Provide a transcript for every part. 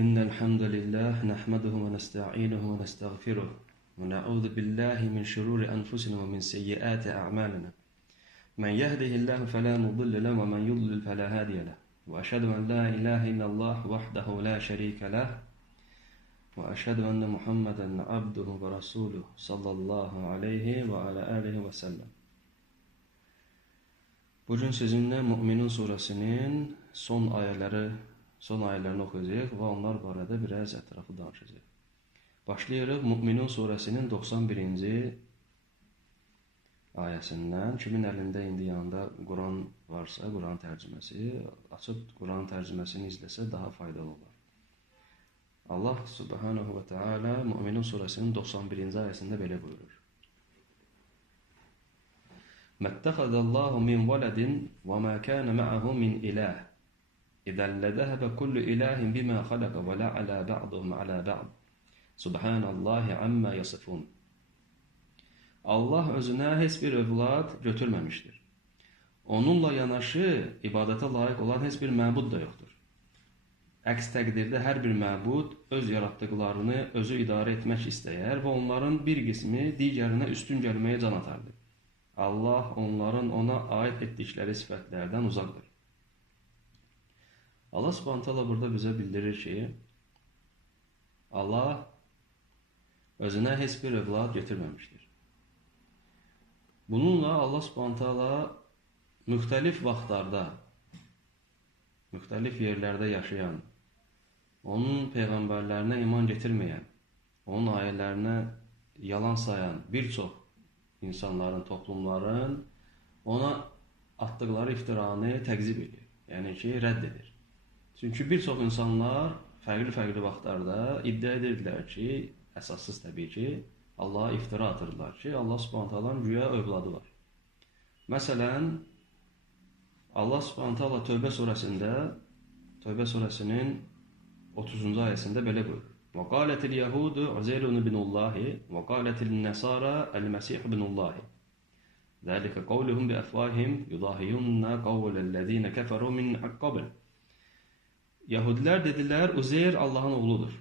إن الحمد لله نحمده ونستعينه ونستغفره ونعوذ بالله من شرور أنفسنا ومن سيئات أعمالنا من يهده الله فلا مضل له ومن يضلل فلا هادي له وأشهد أن لا إله إلا الله وحده لا شريك له وأشهد أن محمدا عبده ورسوله صلى الله عليه وعلى آله وسلم. Bugün sizinle Mü'minun suresinin son ayələrini oxuyacağıq və onlar barədə biraz ətraflı danışacağıq. Başlayırıq Mü'minun suresinin 91-ci ayəsindən. Kimin əlində indi yanında Quran varsa, Quran tərcüməsi, açıb Quran tərcüməsini izləsə daha faydalı olar. Allah subhanahu və teala Mü'minun suresinin 91-ci ayəsində belə buyurur. مَتَّخَذَ اللّٰهُ مِنْ وَلَدٍ وَمَا كَانَ مَعَهُ مِنْ إِلَٰهٍ إِذًا لَذَهَبَ كُلُّ إِلَٰهٍ بِمَا خَلَقَ وَلَعَلَى بَعْضُهُمْ عَلَى بَعْضٍ سُبْحَانَ اللّٰهِ عَمَّا يَصِفُونَ. Allah özünə heç bir övlad götürməmişdir. Onunla yanaşı ibadətə layiq olan heç bir məbud da yoxdur. Əks təqdirdə hər bir məbud öz yaratdıqlarını özü idarə etmək istəyər və onların bir qismi digərinə üstün gəlməyə can atardı. Allah onların ona aid etdikləri sifətlərdən uzaqdır. Allah Subhanahu taala burada bizə bildirir ki, Allah özünə heç bir övlad götürməmişdir. Bununla Allah Subhanahu taala müxtəlif vaxtlarda, müxtəlif yerlərdə yaşayan, onun peyğəmbərlərinə iman gətirməyən, onun ayələrinə yalan sayan bir çox insanların, toplumların ona atdıqları iftiranı təqzib edir. Yəni ki, rədd edir. Çünki bir çox insanlar fərqli vaxtlarda iddia edirdilər ki, əsassız təbii ki, Allaha iftira atırdılar ki, Allah Subhanahu taalanın güya övladı var. Məsələn, Allah Subhanahu taala Tövbə surəsinin 30-cu ayəsində belə buyurur. وَقَالَتِ الْيَهُودُ عُزَيْرٌ بْنُ اللّٰهِ وَقَالَتِ النَّصَارَى الْمَسِيحُ بْنُ اللّٰهِ ذَلِكَ قَوْلُهُمْ بِأَفْوَاهِهِمْ يُضَاهِئُونَ قَوْلَ الَّذ۪ينَ كَفَرُوا مِنْ قَبْلِ. Yahudilər dedilər, Uzeyr Allahın oğludur.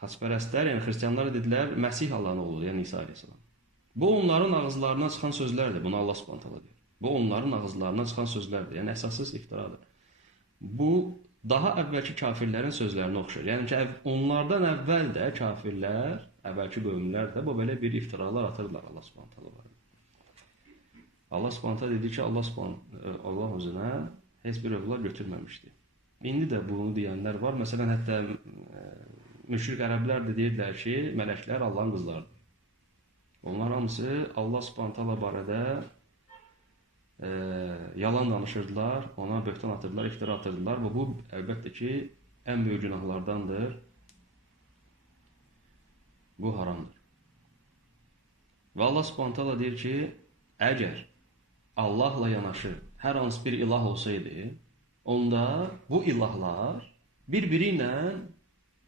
Xaçpərəstlər, yəni xristianlar dedilər, Məsih Allahın oğludur, yəni İsa aleyhissalam. Bu onların ağızlarından çıxan sözlərdir, bunu Allah Subhanahu taala deyir. Bu onların ağızlarından çıxan sözlərdir, yəni əsassız iftiradır. Bu daha əvvəlki kafirlərin sözlərinə oxşar. Yəni ki, onlardan əvvəl də kafirlər, əvvəlki qövmlər də bu belə bir iftiralar atırlar Allah Subhanahu taala barədə. Allah Subhanahu taala dedi ki, Allah özünə heç bir övlad götürməmişdi. İndi də bunu deyənlər var. Məsələn, hətta müşrik ərəblər də deyirlər ki, mələklər Allahın qızlarıdır. Onlar hamısı Allah Subhanahu taala barədə yalan danışırdılar, ona böhtan atırdılar, iftira atırdılar və bu əlbəttə ki, ən böyük günahlardandır. Bu haramdır. Və Allah Subhanahu taala deyir ki, əgər Allahla yanaşı hər hansı bir ilah olsaydı, onda bu ilahlar bir-biri ilə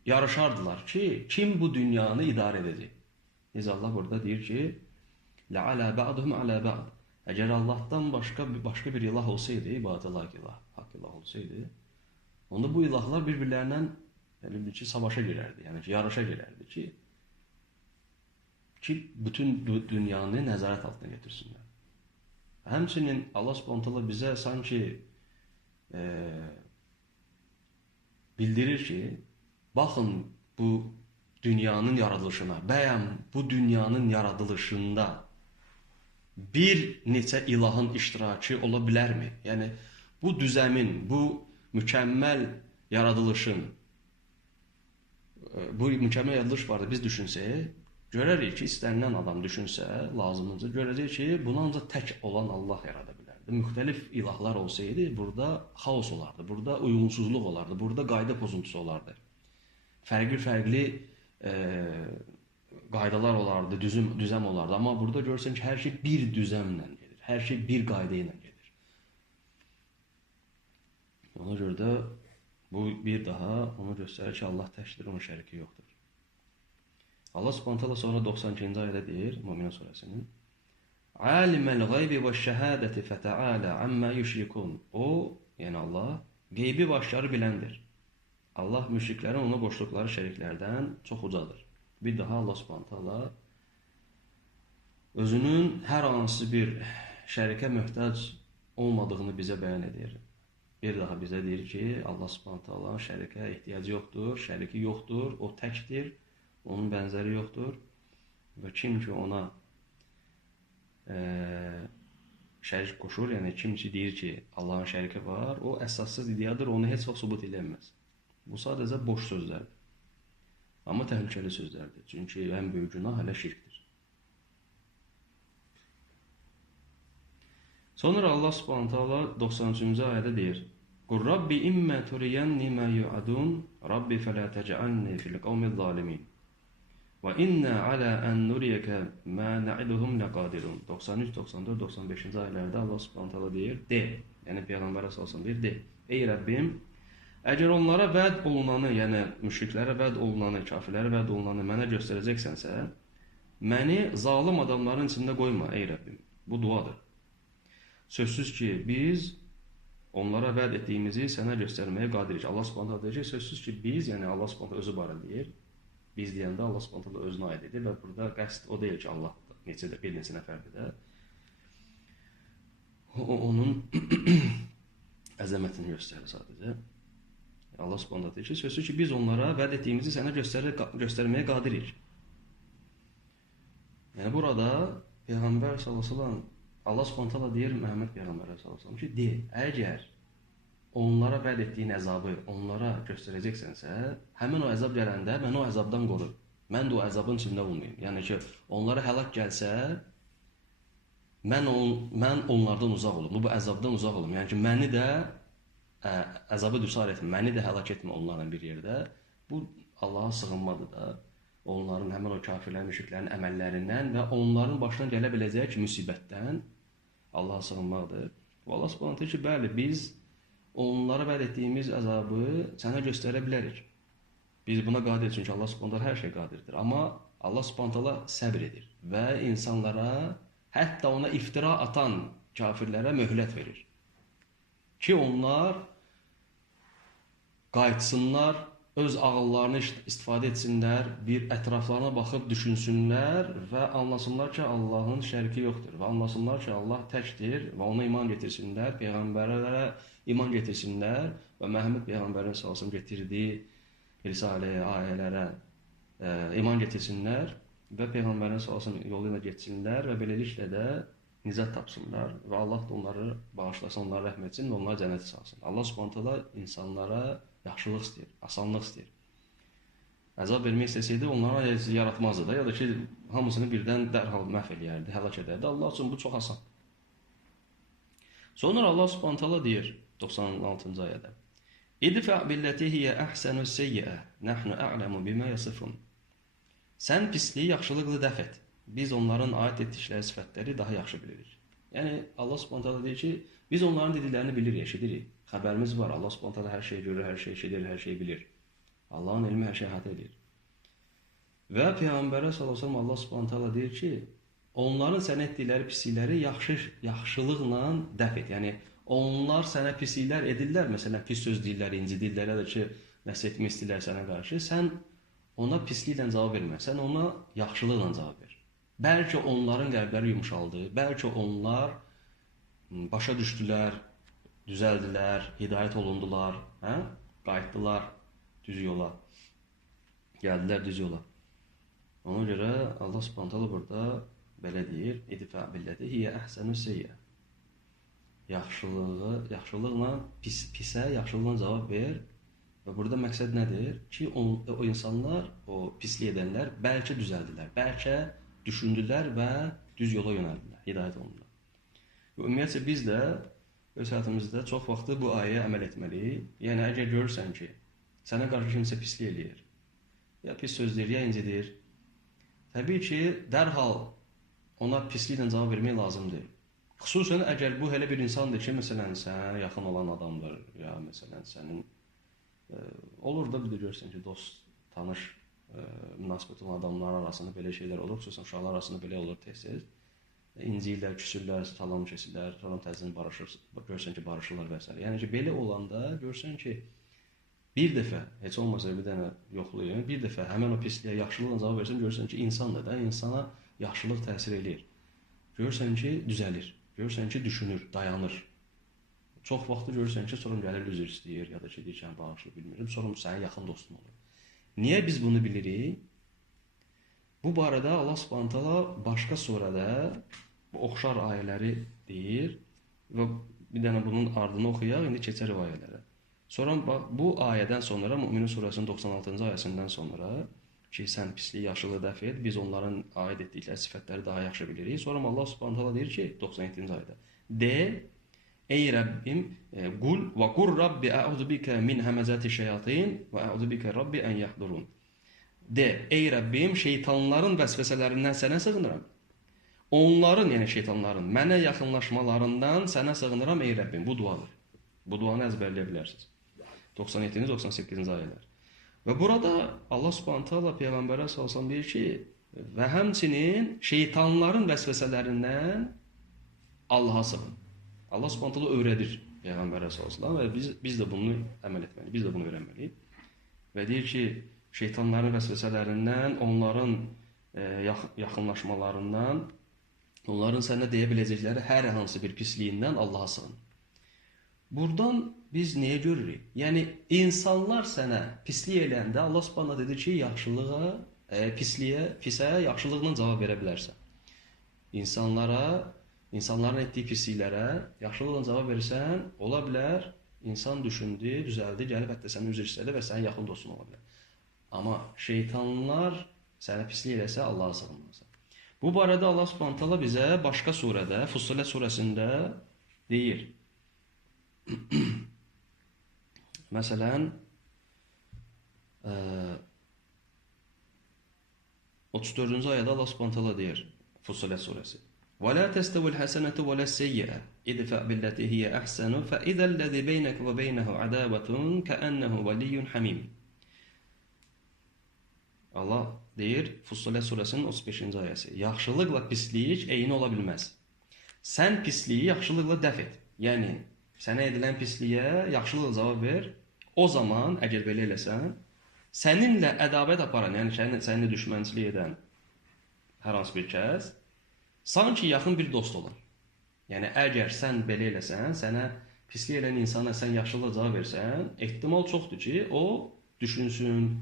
yarışardılar ki, kim bu dünyanı idarə edəcək? Necə Allah burada deyir ki, لَعَلَى بَعْضُهُمْ عَلَى بَعْضٍ. Əgər Allahdan başqa bir ilah olsaydı, ibadətə layiq ilah, haqq ilah olsaydı, onda bu ilahlar bir-birlərindən savaşa girərdi, yəni ki, yarışa girərdi ki, bütün dünyanı nəzarət altına getirsinlər. Həmçinin Allah Subhanahu taala bizə sanki bildirir ki, baxın bu dünyanın yaradılışına, bəyəm bu dünyanın yaradılışında bir neçə ilahın iştirakı ola bilərmi? Yəni, bu düzəmin, bu mükəmməl yaradılışın, bu mükəmməl yaradılış var da biz düşünsək, görərik ki, istənilən adam düşünsə, lazımınca görəcək ki, bunu ancaq tək olan Allah yarada bilərdi. Müxtəlif ilahlar olsaydı, burada xaos olardı, burada uyğunsuzluq olardı, burada qayda pozuntusu olardı. Fərqli qaydalar olardı, düzəm olardı. Amma burada görürsən ki, hər şey bir düzəmlə gedir. Hər şey bir qayda ilə gedir. Ona görə də bu bir daha onu göstərir ki, Allah təkdir, onun şəriki yoxdur. Allah Subhanahu taala sonra 92-ci ayədə deyir, Mü'minun surəsinin: "Alimul gaybi veş-şehadeti feta'ala amma yüşrikun." O, yəni Allah qeybi və aşkarı biləndir. Allah müşriklərin ona qoşduqları şəriklərdən çox ucadır. Bir daha Allah Subhanahu taala özünün hər hansı bir şərikə möhtac olmadığını bizə bəyan edir. Bir daha bizə deyir ki, Allah Subhanahu taala şərikə ehtiyacı yoxdur, şəriki yoxdur, o təkdir, onun bənzəri yoxdur və kim ki ona şərik qoşur, yəni kim ki deyir ki, Allahın şəriki var, o əsassız iddiadır, onu heç vaxt sübut edilməz. Bu sadəcə boş sözlərdir. Amma təhlükəli sözlərdir. Çünki ən böyük günah hələ şirkdir. Sonra Allah Subhanahu taala 93-cü ayədə deyir: "Qul Rabbi imma turiyanni ma yu'adun, Rabbi fala tec'alni fil qawmiz zalimin. Və inna ala an nuriyaka ma na'iduhum laqadirun." 93, 94, 95-ci ayələrdə Allah Subhanahu taala deyir: "De." Yəni peyğəmbərə salsın deyir: "De. Ey Rəbbim, əgər onlara vəd olunanı, yəni müşriklərə vəd olunanı, kafirlərə vəd olunanı mənə göstərəcəksənsə, məni zalım adamların içində qoyma, ey Rəbbim." Bu duadır. Sözsüz ki, biz onlara vəd etdiyimizi sənə göstərməyə qadirik. Allah Subhanahu taala deyir ki, sözsüz ki, biz, yəni Allah Subhanahu taala özü barədə deyir. Biz deyəndə Allah Subhanahu taala özünə aid edir və burada qəsd o deyil ki, Allah bir neçə nəfərdir də. Onun əzəmətini göstərir sadəcə. Allah Subhanahu deyir ki, sözsüz ki, biz onlara vəd etdiyimizi sənə göstərməyə qadirik. Yəni burada Peyğəmbər sallallahu əleyhi və səlləm, Allah Subhanahu taala deyir Məhəmməd Peyğəmbərə sallallahu əleyhi və səlləm ki, de, əgər onlara vəd etdiyin əzabı onlara göstərəcəksənsə, həmin o əzab gələndə məni o əzabdan qoru. Mən də o əzabın içində olmayım. Yəni ki, onlara həlak gəlsə, mən onlardan uzaq olum, bu əzabdan uzaq olum. Yəni ki, məni də əzabı düçar etmə, məni də həlak etmə onlarla bir yerdə. Bu Allaha sığınmadır da. Onların, həmin o kafirlərin, müşriklərin əməllərindən və onların başına gələ biləcək müsibətdən Allaha sığınmaqdır. Və Allah Subhanahu deyir ki, bəli, biz onlara vəd etdiyimiz əzabı sənə göstərə bilərik. Biz buna qadirik, çünki Allah Subhanahu hər şey qadirdir. Amma Allah Subhanahu səbr edir və insanlara, hətta ona iftira atan kafirlərə möhlət verir. Ki onlar qayıtsınlar, öz ağıllarını istifadə etsinlər, bir ətraflarına baxıb düşünsünlər və anlasınlar ki, Allahın şəriki yoxdur və anlasınlar ki, Allah təkdir və ona iman getirsinlər, peyğəmbərlərə iman getirsinlər və Məhəmməd Peyğəmbərin sallallahu getirdiyi risaləyə, ayələrə iman getirsinlər və Peyğəmbərin sallallahu yolu ilə getsinlər və beləliklə də nicat tapsınlar və Allah da onları bağışlasın, onlara rəhm etsin və onları cənnətə salsın. Allah Subhanahu insanlara yaxşılıq istəyir, asanlıq istəyir. Əzab vermək istəsəydi onlara yaratmazdı da, ya da ki, hamısını birdən dərhal məhv eləyərdi, həlak edərdi. Allah üçün bu çox asan. Sonra Allah Subhanahu deyir 96-cı ayədə: "İdfa' billati hiya ahsanu sayyi'ə, nahnu a'lamu bima yasifun." Sən pisliyi yaxşılıqla dəf et. Biz onların aid etdikləri sifətləri daha yaxşı bilirik. Yəni Allah Subhanahu deyir ki, biz onların dediklərini bilirik, eşidirik. Xəbərimiz var. Allah Subhanahu hər şeyi görür, hər şeyi eşidir, hər şeyi bilir. Allahın elmi hər şeyi əhatə edir. Və Peyğəmbərə sallallahu əleyhi və səlləm Allah Subhanahu deyir ki, onların sənə etdikləri pislikləri yaxşılıqla dəf et. Yəni onlar sənə pisliklər edirlər, məsələn, pis söz deyirlər, incidirlər, ya da ki, nəsə etmək istəyirlər sənə qarşı. Sən ona pisliklə cavab vermə. Sən ona yaxşılıqla cavab ver. Bəlkə onların qəlbləri yumşaldı, bəlkə onlar başa düşdülər, düzəldilər, hidayət olundular, qayıtdılar düz yola, gəldilər düz yola. Ona görə Allah Subhanahu burada belə deyir: "İdfa' billati hiya ahsanu sayyi'ə." Yaxşılıqla pisə yaxşılıqla cavab ver. Və burada məqsəd nədir? Ki, o insanlar, o pislik edənlər bəlkə düzəldilər, bəlkə düşündülər və düz yola yönəldilər, hidayət olundular. Ümumiyyətcə biz də öz həyatımızda çox vaxtı bu ayəyə əməl etməliyik. Yəni, əgər görürsən ki, sənə qarşı kimsə pislik eləyir, ya pis söz deyir, ya incidir, təbii ki, dərhal ona pisliklə cavab vermək lazımdır. Xüsusən əgər bu elə bir insandır ki, məsələn, sənə yaxın olan adamdır, ya məsələn, sənin olur da bir də görürsən ki, dost, tanış, münasibət olan adamlar arasında belə şeylər olur, xüsusən uşaqlar arasında belə olur tez-tez. İnciyirlər, küsürlər, salam keçirlər, sonra təzdən barışır, görürsən ki, barışırlar və s. Yəni ki, belə olanda görürsən ki, Bir dəfə, heç olmasa bir dənə yoxlayın, bir dəfə həmən o pisliyə yaxşılıqla cavab versən, görürsən ki, insandır da, insana yaxşılıq təsir eləyir. Görürsən ki, düzəlir. Görürsən ki, düşünür, dayanır. Çox vaxtı görürsən ki, sonra gəlir üzr istəyir, ya da ki, deyir ki, bağışlı bilmirəm, sonra sənin yaxın dostun olur. Niyə biz bunu bilirik? Bu barədə Allah Subhanahu taala başqa surədə oxşar ayələri deyir və bir dənə bunun ardını oxuyaq, indi keçər ayələrə. Sonra bu ayədən sonra Mümin surəsinin 96-cı ayəsindən sonra ki, sən pisliyi, yaxşılığı dəf et, biz onların aid etdikləri sifətləri daha yaxşı bilirik. Sonra Allah Subhanahu taala deyir ki, 97-ci ayədə: "De, ey Rəbbim, qul və qur Rabbi a'udhu bika min hamazati şeyatin və a'udhu bika Rabbi en yahdurun." De, ey Rəbbim, şeytanların vəsvəsələrindən sənə sığınıram. Onların, yəni şeytanların, mənə yaxınlaşmalarından sənə sığınıram, ey Rəbbim. Bu duadır. Bu duanı əzbərləyə bilərsiniz. 97-ci, 98-ci ayələr. Və burada Allah Subhanahu taala Peyğəmbərə sallallahu deyir ki, və həmçinin şeytanların vəsvəsələrindən Allaha sığın. Allah Subhanahu taala öyrədir Peyğəmbərə sallallahu və biz də bunu əməl etməliyik, biz də bunu öyrənməliyik. Və deyir ki, şeytanların vəsvəsələrindən, onların yaxınlaşmalarından, onların sənə deyə biləcəkləri hər hansı bir pisliyindən Allaha sığın. Buradan biz nəyə görürük? Yəni, insanlar sənə pislik eləndə Allah Subhanahu dedi ki, yaxşılığa, pisə yaxşılıqla cavab verə bilərsən. İnsanların etdiyi pisliklərə yaxşılıqla cavab verirsən, ola bilər, insan düşündü, düzəldi, gəlib hətta səni üzr istədi və sənin yaxın dostun ola bilər. Amma şeytanlar sənə pislik eləsə, Allaha sığınmalısan. Bu barədə Allah Subhanahu taala bizə başqa surədə, Fussilet surəsində deyir. Məsələn, 34-cü ayədə Allah Subhanahu taala deyir, Fussilet surəsi: "Və la testevil hasenatu və las-seyyiə, idfa' billati hiya ahsanu, fa idha'llazi beyneke və beynehu adavatun ka'annahu valiyyun hamim." Allah deyir, Fussilet surəsinin 35-ci ayəsi: "Yaxşılıqla pislik eyni ola bilməz. Sən pisliyi yaxşılıqla dəf et." Yəni, sənə edilən pisliyə yaxşılıqla cavab ver. O zaman, əgər belə eləsən, səninlə ədavət aparan, yəni səninlə düşmənçilik edən hər hansı bir kəs, sanki yaxın bir dost olur. Yəni, əgər sən belə eləsən, sənə pislik eləyən insana sən yaxşılıqla cavab versən, ehtimal çoxdur ki, o düşünsün,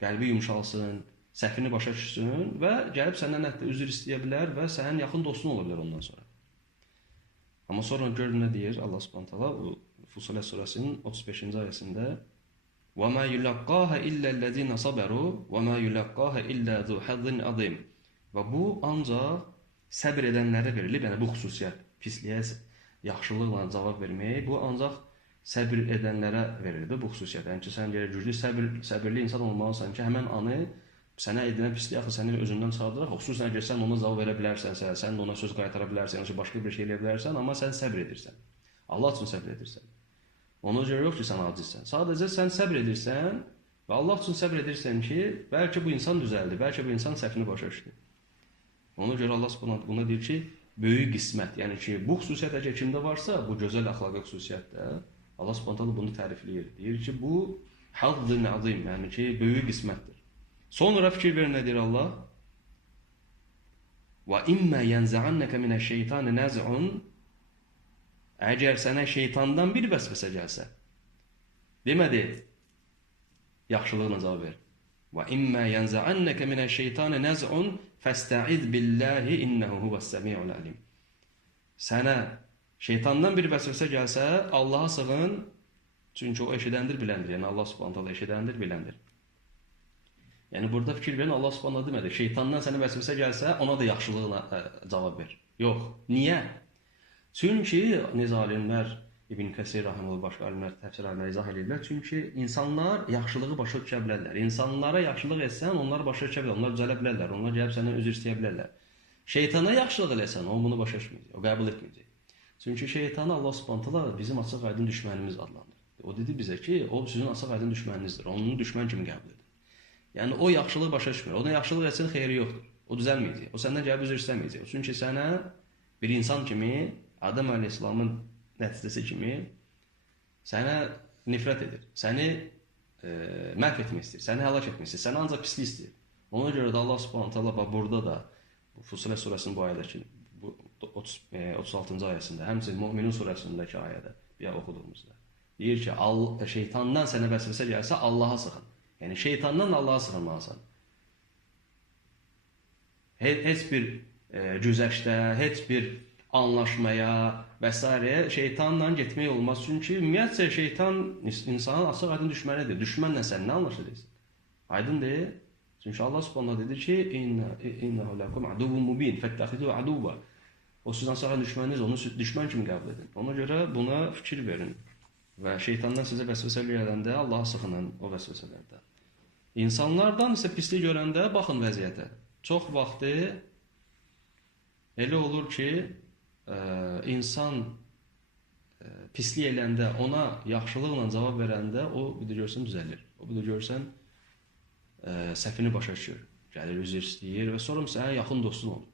qəlbi yumşalsın, səhvini başa düşsün və gəlib səndən hətta üzr istəyə bilər və sənin yaxın dostun ola bilər ondan sonra. Amma sonra gör nə deyir Allah Subhanahu taala Fussilet surəsinin 35-ci ayəsində: "Və ma yulqaha illa allazina sabaru və ma yulqaha illa zu hazzin azim." Və bu ancaq səbr edənlərə verilir. Yəni bu xüsusiyyət, pisliyə yaxşılıqla cavab vermək, bu ancaq səbr edənlərə verilir bu xüsusiyyət. Yəni ki, sən güclü, səbirli insan olmalısan ki, həmən anı sənə edilən pisliyi axı səni özündən çıxardıraq. Xüsusən əgər sən ona cavab verə bilərsənsə, sən də ona söz qaytara bilərsən, yəni başqa bir şey eləyə bilərsən, amma sən səbr edirsən. Allah üçün səbr edirsən. Ona görə yox ki, sən acizsən. Sadəcə sən səbr edirsən və Allah üçün səbr edirsən ki, bəlkə bu insan düzəldi, bəlkə bu insan səhvini başa düşdü. Ona görə Allah Subhanahu buna deyir ki, böyük qismət, yəni ki, bu xüsusiyyət əgər kimdə varsa, bu gözəl əxlaqi xüsusiyyətdə Allah Subhanahu bunu tərifləyir. Deyir ki, bu hazzun azim, yəni ki, böyük qismətdir. Sonra fikir verin nə deyir Allah? Və immə yənzəannəkə minəş-şeytani nəz'un. Əgər sənə şeytandan bir vəsvəsə gəlsə, demədi, yaxşılıqla cavab ver. Və immə yənzəannəkə minəş-şeytani nəz'un fəstə'iz billahi innəhu huvəs-səmi'ul alim. Sənə şeytandan bir vəsvəsə gəlsə, Allaha sığın, çünki o eşidəndir, biləndir. Yəni Allah Subhanahu taala eşidəndir, biləndir. Yəni burada fikir verin, Allah Subhanahu demədi, şeytandan sənə vəsvəsə gəlsə, ona da yaxşılıqla cavab ver. Yox. Niyə? Çünki necə alimlər, İbn Kəsir rahimehullah, başqa alimlər, təfsir alimləri izah edirlər. Çünki insanlar yaxşılığı başa düşə bilərlər. İnsanlara yaxşılıq etsən, onlar başa düşə bilər, onlar düzələ bilərlər, onlar gəlib səndən üzr istəyə bilərlər. Şeytana yaxşılıq eləsən, o bunu başa düşməyəcək, o qəbul etməyəcək. Çünki şeytanı Allah Subhanahu taala bizim açıq-aydın düşmənimiz adlandırır. O dedi bizə ki, o sizin açıq-aydın düşməninizdir. Onu düşmən kimi qəbul edin. Yəni o yaxşılığı başa düşmür. Ona yaxşılıq etsən xeyri yoxdur. O düzəlməyəcək. O səndən gəlib üzr istəməyəcək. Çünki sənə bir insan kimi, Adəm əleyhissalamın nəticəsi kimi sənə nifrət edir. Səni məhv etmək istəyir, səni həlak etmək istəyir, səni ancaq pislik istəyir. Ona görə də Allah Subhanahu taala burada da bu Fussilet surəsinin bu ayədəki bu 36-cı ayəsində, həmçinin Möminin surəsindəki ayədə bir oxuduğumuzda deyir ki, şeytandan sənə vəsvəsə gəlsə Allaha sığın. Yəni şeytandan Allaha sığınmalısan. Heç bir güzəştə, heç bir anlaşmaya və s. şeytanla getmək olmaz. Çünki ümumiyyətcə şeytan insanın açıq-aydın düşmənidir. Düşmənlə sən nə anlaşacaqsan? Aydın deyil. Çünki Allah Subhanahu dedi ki, "İnnehu lekum aduvvun mubin, fettehizuhu aduwwa." O sizin açıq-aydın düşməniniz, onu düşmən kimi qəbul edin. Ona görə buna fikir verin. Və şeytandan sizə vəsvəsə gələndə Allaha sığının o vəsvəsələrdə. İnsanlardan isə pislik görəndə baxın vəziyyətə. Çox vaxtı elə olur ki, insan pislik eləndə, ona yaxşılıqla cavab verəndə o bir də görsən düzəlir. O bir də görsən səhvini başa düşür. Gəlir, üzr istəyir və sonra sənə yaxın dostun olur.